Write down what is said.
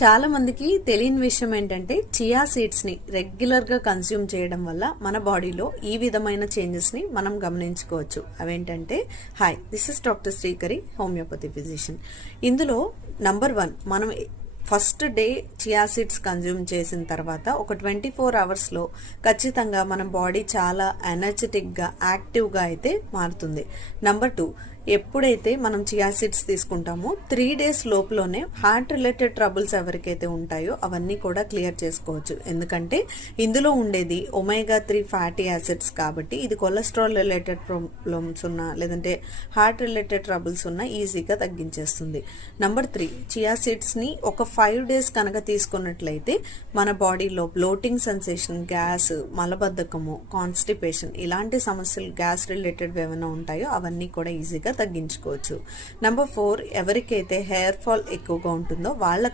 చాలా మందికి తెలియని విషయం ఏంటంటే చియా సీడ్స్ ని రెగ్యులర్ గా కన్స్యూమ్ చేయడం వల్ల మన బాడీలో ఈ విధమైన చేంజెస్ ని మనం గమనించుకోవచ్చు. అవేంటంటే, hi, this is doctor Srikari, homeopathy physician. ఇందులో నంబర్ 1, మనం first day chia seeds consume చేసిన తర్వాత ఒక 24 అవర్స్లో ఖచ్చితంగా మన బాడీ చాలా ఎనర్జెటిక్గా, యాక్టివ్గా అయితే మారుతుంది. నంబర్ 2, ఎప్పుడైతే మనం చియా సీడ్స్ తీసుకుంటామో 3 డేస్ లోపులోనే హార్ట్ రిలేటెడ్ ట్రబుల్స్ ఎవరికైతే ఉంటాయో అవన్నీ కూడా క్లియర్ చేసుకోవచ్చు. ఎందుకంటే ఇందులో ఉండేది ఒమేగా 3 ఫ్యాటీ యాసిడ్స్ కాబట్టి ఇది కొలెస్ట్రాల్ రిలేటెడ్ ప్రాబ్లమ్స్ ఉన్నా లేదంటే హార్ట్ రిలేటెడ్ ట్రబుల్స్ ఉన్నా ఈజీగా తగ్గించేస్తుంది. నంబర్ 3, చియా సీడ్స్ని ఒక 5 డేస్ కనుక తీసుకున్నట్లయితే మన బాడీలో బ్లోటింగ్ సెన్సేషన్, గ్యాస్, మలబద్ధకము, కాన్స్టిపేషన్ ఇలాంటి సమస్యలు, గ్యాస్ రిలేటెడ్ ఏమైనా ఉంటాయో అవన్నీ కూడా ఈజీగా తగ్గించుకోవచ్చు. నంబర్ 4, ఎవరికైతే హెయిర్ ఫాల్ ఎక్కువగా ఉంటుందో వాళ్ళ